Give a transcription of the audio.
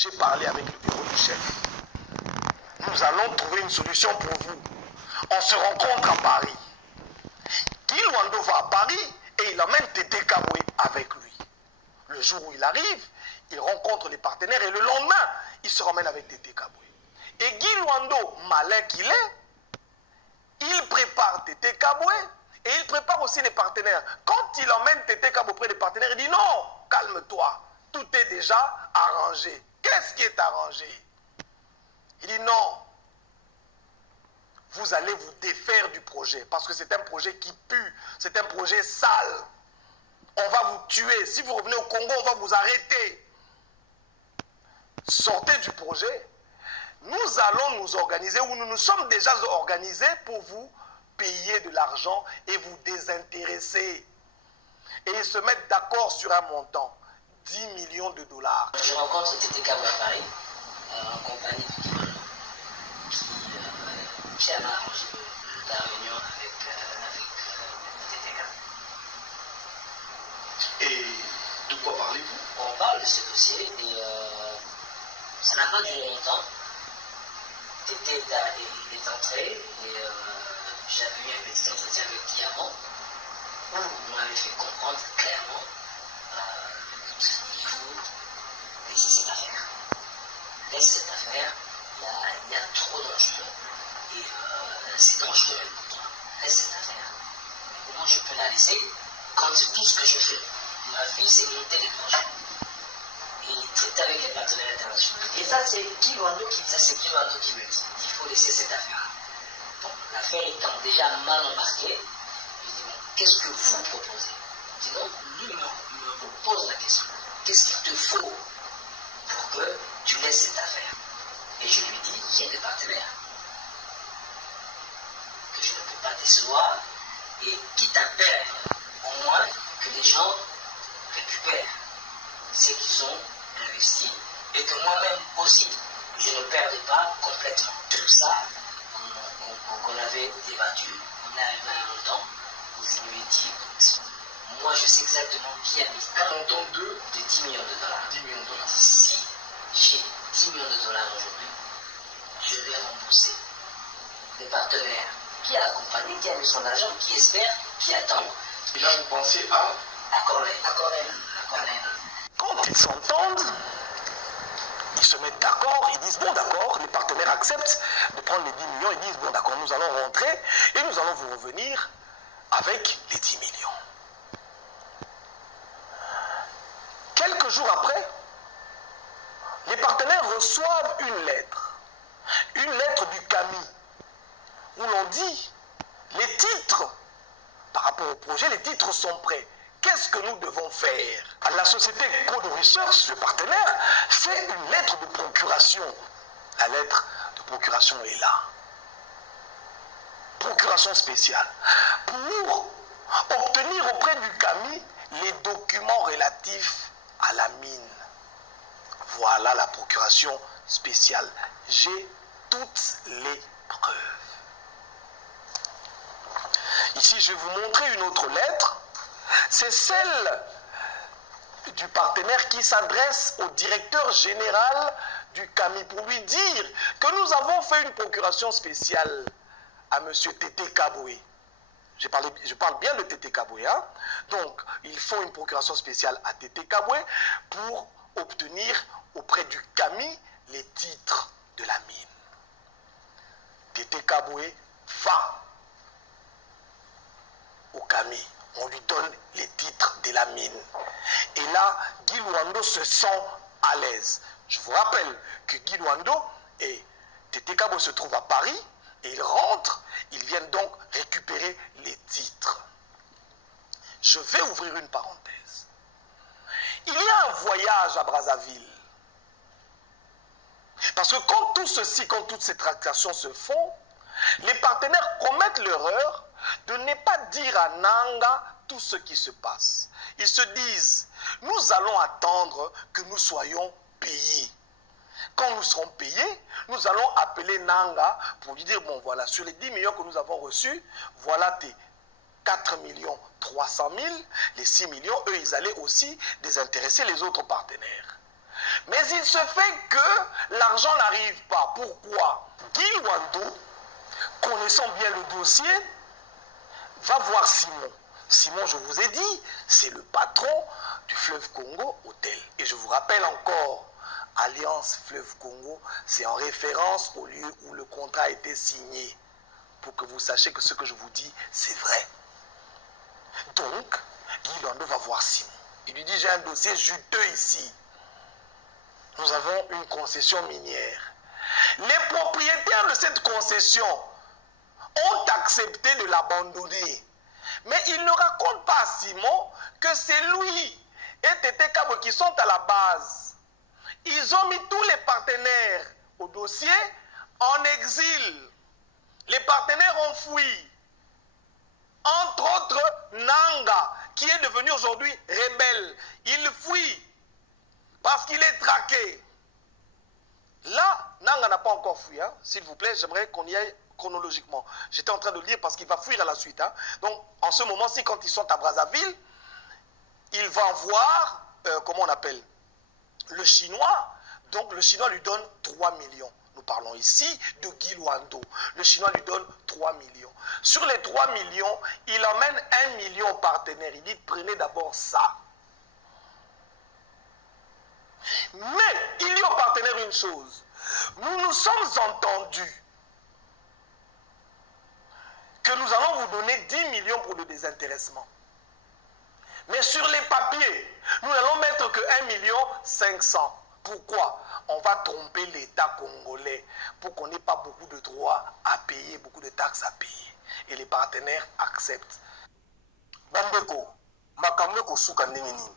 j'ai parlé avec le bureau du chef. Nous allons trouver une solution pour vous. On se rencontre à Paris. Guy Luando va à Paris et il emmène Tété Kaboué avec lui. Le jour où il arrive, il rencontre les partenaires et le lendemain, il se ramène avec Tété Kaboué. Et Guy Luando, malin qu'il est, il prépare Tété Kaboué et il prépare aussi les partenaires. Quand il emmène Tété Kaboué auprès des partenaires, il dit non, calme-toi, tout est déjà arrangé. Qu'est-ce qui est arrangé? Il dit non, vous allez vous défaire du projet parce que c'est un projet qui pue, c'est un projet sale. On va vous tuer. Si vous revenez au Congo, on va vous arrêter. Sortez du projet. Nous allons nous organiser, ou nous nous sommes déjà organisés pour vous payer de l'argent et vous désintéresser. Et ils se mettent d'accord sur un montant, 10 millions de dollars. Je rencontre Tété Kaboué à Paris, en compagnie de Guy Luando, qui a arrangé la réunion avec Tété Kaboué. Et de quoi parlez-vous? On parle de ce dossier et ça n'a pas duré longtemps. Tété est entré et j'avais eu un petit entretien avec Guy avant où on m'avait fait comprendre clairement il faut laisser cette affaire. Laisse cette affaire, il y a trop d'enjeux et c'est dangereux même pour toi. Laisse cette affaire. Mais comment je peux la laisser quand c'est tout ce que je fais? Ma vie, c'est monter des projets et traiter avec les partenaires internationaux. Et ça, c'est Guy Luando qui me dit qu'il faut laisser cette affaire. Bon, l'affaire étant déjà mal embarquée, je dis bon, qu'est-ce que vous proposez? Il dit non, lui me pose la question. Qu'est-ce qu'il te faut pour que tu laisses cette affaire? Et je lui dis, il y a des partenaires que je ne peux pas décevoir et quitte à perdre, au moins que les gens récupèrent ce qu'ils ont investi et que moi-même aussi, je ne perde pas complètement. Tout ça qu'on avait débattu, on est arrivé à un montant où je lui ai dit, écoute, moi je sais exactement qui a mis un montant de 10 millions de dollars. 10 millions de dollars. Si j'ai 10 millions de dollars aujourd'hui, je vais rembourser les partenaires qui a accompagné, qui a mis son argent, qui espère, qui attend. Et là, vous pensez à Corneille. Quand ils s'entendent, ils se mettent d'accord, ils disent bon d'accord, les partenaires acceptent de prendre les 10 millions, ils disent bon d'accord, nous allons rentrer et nous allons vous revenir avec les 10 millions. Quelques jours après, les partenaires reçoivent une lettre du CAMI, où l'on dit les titres, par rapport au projet, les titres sont prêts. Qu'est-ce que nous devons faire? La société Code Research, le partenaire, fait une lettre de procuration. La lettre de procuration est là. Procuration spéciale. Pour obtenir auprès du CAMI les documents relatifs à la mine. Voilà la procuration spéciale. J'ai toutes les preuves. Ici, je vais vous montrer une autre lettre. C'est celle du partenaire qui s'adresse au directeur général du CAMI pour lui dire que nous avons fait une procuration spéciale à M. Tété Kaboué. Je parle bien de Tété Kaboué. Hein? Donc, il faut une procuration spéciale à Tété Kaboué pour obtenir auprès du CAMI les titres de la mine. Tété Kaboué va au CAMI. On lui donne les titres de la mine. Et là, Guy Luando se sent à l'aise. Je vous rappelle que Guy Luando et Tété Kaboué se trouvent à Paris et ils rentrent. Ils viennent donc récupérer les titres. Je vais ouvrir une parenthèse. Il y a un voyage à Brazzaville. Parce que quand tout ceci, quand toutes ces tractations se font, les partenaires commettent l'erreur de ne pas dire à Nanga tout ce qui se passe. Ils se disent, nous allons attendre que nous soyons payés. Quand nous serons payés, nous allons appeler Nanga pour lui dire, bon voilà, sur les 10 millions que nous avons reçus, voilà tes 4 300 000, les 6 millions, eux ils allaient aussi désintéresser les autres partenaires. Mais il se fait que l'argent n'arrive pas. Pourquoi? Guy Wando, connaissant bien le dossier, va voir Simon. Simon, je vous ai dit, c'est le patron du Fleuve Congo Hôtel. Et je vous rappelle encore, Alliance Fleuve Congo, c'est en référence au lieu où le contrat a été signé. Pour que vous sachiez que ce que je vous dis, c'est vrai. Donc, Guy Wando va voir Simon. Il lui dit, j'ai un dossier juteux ici. Nous avons une concession minière. Les propriétaires de cette concession ont accepté de l'abandonner. Mais ils ne racontent pas à Simon que c'est lui et Tété Kabwe qui sont à la base. Ils ont mis tous les partenaires au dossier en exil. Les partenaires ont fui. Entre autres, Nanga, qui est devenu aujourd'hui rebelle. Il fuit parce qu'il est traqué. Là, Nanga n'a pas encore fui. Hein. S'il vous plaît, j'aimerais qu'on y aille chronologiquement. J'étais en train de lire parce qu'il va fuir à la suite. Hein. Donc, en ce moment-ci, quand ils sont à Brazzaville, il va voir, comment on appelle, le Chinois. Donc, le Chinois lui donne 3 millions. Nous parlons ici de Guy Wando. Le Chinois lui donne 3 millions. Sur les 3 millions, il emmène 1 million aux partenaires. Il dit, prenez d'abord ça. Mais, il dit aux partenaires une chose. Nous nous sommes entendus que nous allons vous donner 10 millions pour le désintéressement. Mais sur les papiers, nous n'allons mettre que 1,5 million. Pourquoi? On va tromper l'État congolais pour qu'on n'ait pas beaucoup de droits à payer, beaucoup de taxes à payer. Et les partenaires acceptent. Bandeko, makambo ko suka ndenge nini.